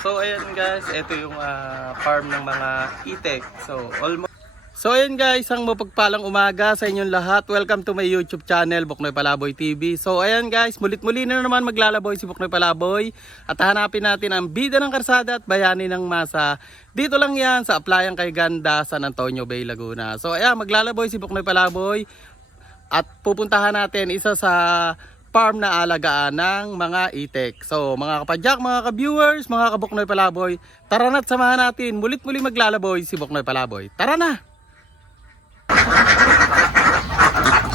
So ayan guys, ito yung ah, farm ng mga itek. So almost So ayan guys, ang mapagpalang umaga sa inyong lahat. Welcome to my YouTube channel, Buknoy Palaboy TV. So ayan guys, mulit-muli na naman maglalaboy si Buknoy Palaboy at hanapin natin ang bida ng karsada at bayani ng masa. Dito lang yan sa Aplayang kay Ganda, San Antonio Bay, Laguna. So ayan, maglalaboy si Buknoy Palaboy at pupuntahan natin isa sa farm na alagaan ng mga itek. So mga kapadyak, mga ka-viewers, mga kabuknoy palaboy, tara na't samahan natin. Mulit-muli maglalaboy si Buknoy Palaboy. Tara na!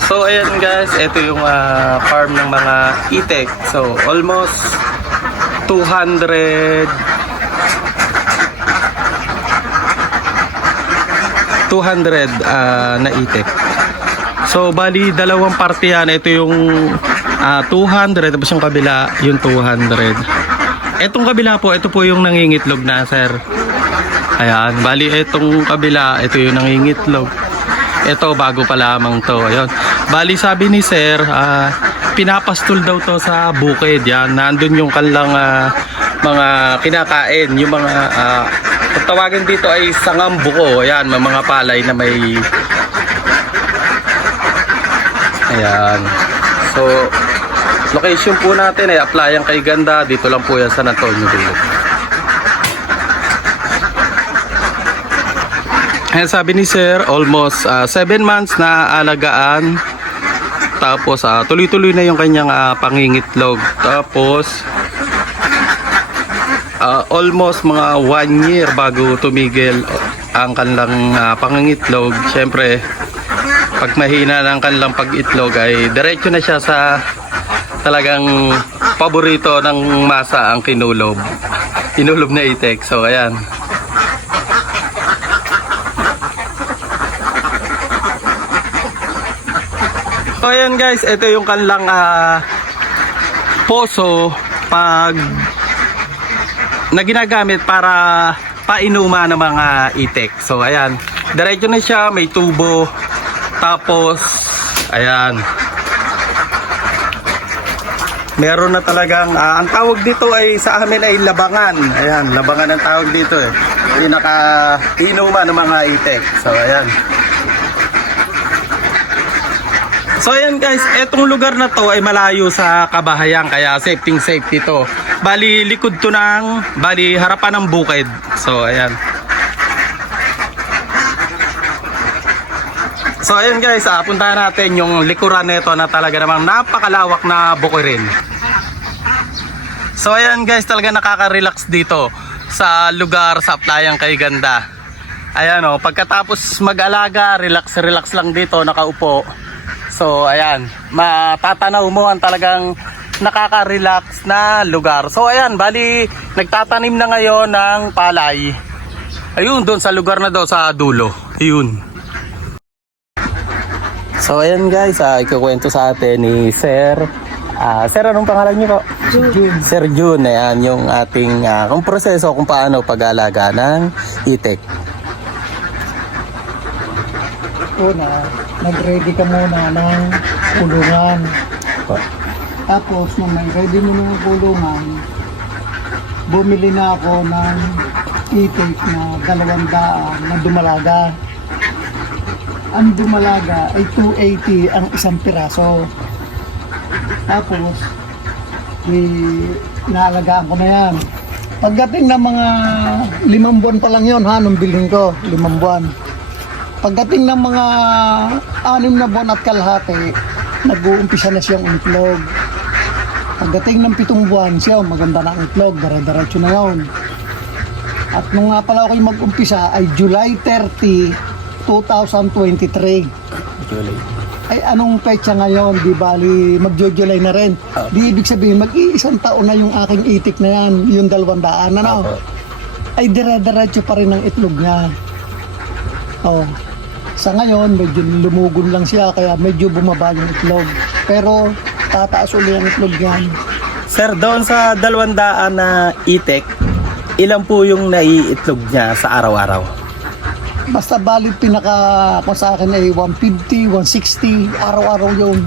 So ayan guys, ito yung ah, farm ng mga itek. So almost 200 200 ah, na itek. So bali dalawang parte yan. Ito yung ah, 200 tapos yung kabila yung 200. Etong kabila po, ito po yung nangingitlog na sir. Ayan, bali etong kabila, ito yung nangingitlog. Ito bago pa lamang to. Ayun. Bali sabi ni sir, ah, pinapastol daw to sa bukid. Yan, nandun yung kanilang ah, mga kinakain, yung mga kung tawagin dito ay sangam buko. Ayan, may mga palay na may Ayan. So, location po natin ay applyan kay Ganda. Dito lang po yan sa San Antonio Dilo. Ayan sabi ni Sir, almost 7 months na alagaan. Tapos ah, tuloy-tuloy na yung kanyang ah, pangingitlog. Tapos ah, almost mga 1 year bago tumigil ang kanilang ah, pangingitlog. Siyempre, pag mahina ng kanilang pag-itlog ay diretso na siya sa talagang paborito ng masa ang kinulob. Kinulob na itek. So ayan. So ayan guys, ito yung kanilang ah, poso pag na ginagamit para painuma ng mga itek. So ayan, diretso na siya, may tubo. Tapos ayan. Meron na talagang ah, ang tawag dito ay sa amin ay labangan. Ayan, labangan ang tawag dito eh. Pinaka inuma ng mga itek. So ayan. So ayan guys, etong lugar na to ay malayo sa kabahayan kaya safety safety to. Bali likod to ng, bali harapan ng bukid. So ayan. So ayan guys, ah, puntahan natin yung likuran nito na talaga namang napakalawak na bukirin. So ayan guys, talaga nakaka-relax dito sa lugar sa Playang kay Ganda. Ayan oh, pagkatapos mag-alaga, relax relax lang dito, nakaupo. So ayan, matatanaw mo ang talagang nakaka-relax na lugar. So ayan, bali nagtatanim na ngayon ng palay. Ayun, doon sa lugar na daw sa dulo. Ayun. So ayan guys, ah, ikukwento sa atin ni Sir. Ah, Sir, anong pangalan niyo po? June. Sir June, ayan yung ating ah, kung proseso kung paano pag-alaga ng itek. Una, nag-ready ka muna ng kulungan. Po. Tapos, nung may ready mo ng kulungan, bumili na ako ng itik na dalawang daan na dumalaga. Ang dumalaga ay 280 ang isang piraso. Tapos, inaalagaan ko na yan. Pagdating ng mga limang buwan pa lang yon ha, nung bilhin ko, limang buwan. Pagdating ng mga anim na buwan at kalahati, nag-uumpisa na siyang umitlog. Pagdating ng pitong buwan siya, maganda na ang itlog, dire-diretso na yun. At nung nga pala ako mag-umpisa ay July 30, 2023. Julie. Ay anong petsa ngayon? Di bali magjo-July na rin. Opo. Di ibig sabihin mag-iisang taon na yung aking itik na yan, yung dalawang daan, ano? Opo. Ay dire-diretso pa rin ang itlog niya. Oh. Sa ngayon, medyo lumugon lang siya kaya medyo bumaba yung itlog. Pero tataas uli ang itlog niyan. Sir, doon sa dalawandaan na itek, ilan po yung naiitlog niya sa araw-araw? Basta bali pinaka kung sa akin ay 150, 160, araw-araw yung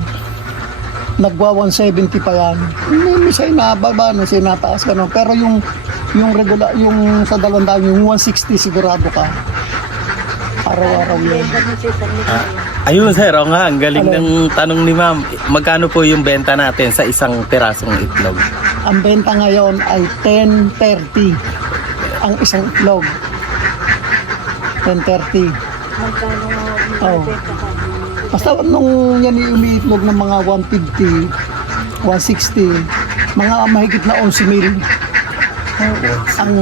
nagwa 170 pa yan. May yung sa inababa, no, sa inataas ka, no. Pero yung, yung regular, yung sa dalawang daan, yung 160 sigurado ka. Araw-araw yun. Ayun sir, o nga, ang galing ng tanong ni ma'am. Magkano po yung benta natin sa isang pirasong itlog? Ang benta ngayon ay 10.30 ang isang itlog. 10.30. Oh. Basta nung yan umiitlog ng mga 150, 160, mga mahigit na 11 mil ang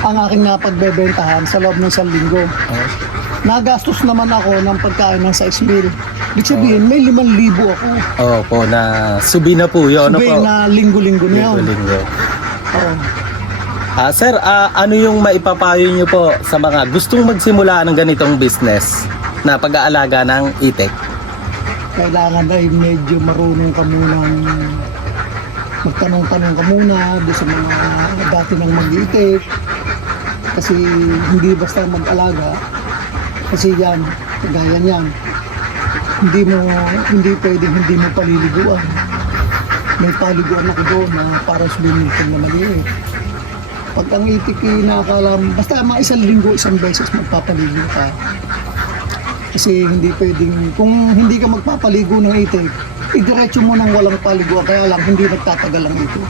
ang aking napagbebentahan sa loob ng isang linggo. Nagastos naman ako ng pagkain ng 6 mil. Ibig sabihin, may 5,000 ako. Opo, na subi na po yun. Ano Sabihin po? na linggo-linggo na yun. Linggo-linggo. Oo. Ah, sir, ah, ano yung maipapayo nyo po sa mga gustong magsimula ng ganitong business na pag-aalaga ng itik? kailangan ay medyo marunong ka munang magtanong-tanong ka muna sa mga dati nang mag-iitik kasi hindi basta mag-alaga. Kasi yan, kagaya niyan hindi mo hindi pwedeng hindi mo paliliguan. May paliguan ako doon na para swimming pool na maliit pag ang itik ay nakakala mo- basta mga isang linggo isang beses magpapaligo ka kasi hindi pwedeng, kung hindi ka magpapaligo ng itik, idiretso mo nang walang paliguan, kaya lang hindi nagtatagal ang itik.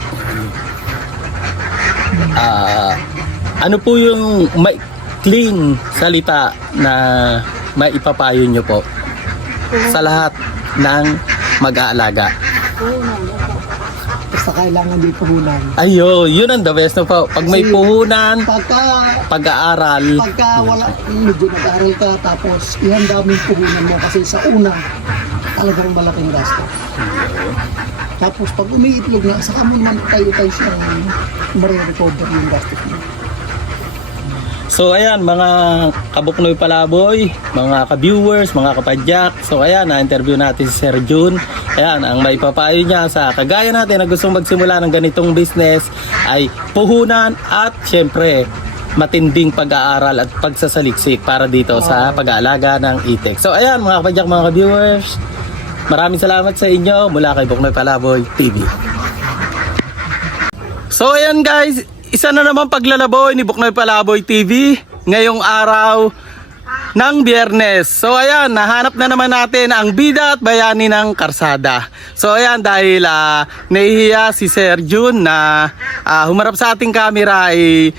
Ah, ano po yung may clean salita na maipapayo nyo po sa lahat ng mag-aalaga? Basta kailangan di puhunan. Ayo, yun ang the best na po. Pag may Kasi- puhunan, Pagka, pag-aaral, pagka wala, medyo nag-aaral ka, tapos ihanda mo yung puhunan mo kasi sa una, talagang malaking gasto. Tapos pag umiitlog na, saka mo naman tayo-tayo siyang marirecover yung gastos mo. So ayan mga kabuknoy palaboy, mga ka-viewers, mga kapadyak. So ayan, na-interview natin si Sir Jun. Ayan, ang maipapayo niya sa kagaya natin na gustong magsimula ng ganitong business ay puhunan at syempre matinding pag-aaral at pagsasaliksik para dito sa pag-aalaga ng itik. So ayan mga kapadyak, mga ka-viewers, maraming salamat sa inyo mula kay Buknoy Palaboy TV. So ayan guys, isa na naman paglalaboy ni Buknoy Palaboy TV ngayong araw ng biyernes. So ayan, nahanap na naman natin ang bida at bayani ng karsada. So ayan, dahil ah, nahihiya si Sir Jun na ah, humarap sa ating camera ay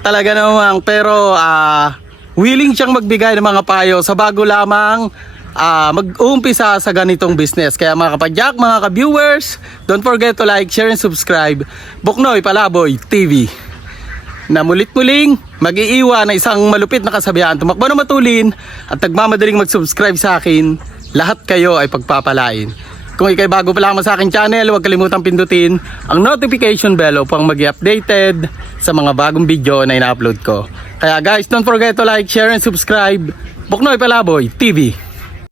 talaga namang pero ah, willing siyang magbigay ng mga payo sa bago lamang ah, mag-uumpisa sa ganitong business. Kaya mga kapadyak, mga ka-viewers, don't forget to like, share, and subscribe. Buknoy Palaboy TV na mulit-muling mag-iiwan na isang malupit na kasabihan tumakbo na matulin at nagmamadaling mag-subscribe sa akin lahat kayo ay pagpapalain. Kung ikay bago pa lamang sa aking channel huwag kalimutang pindutin ang notification bell upang mag updated sa mga bagong video na ina-upload ko. Kaya guys don't forget to like, share and subscribe. Buknoy Palaboy TV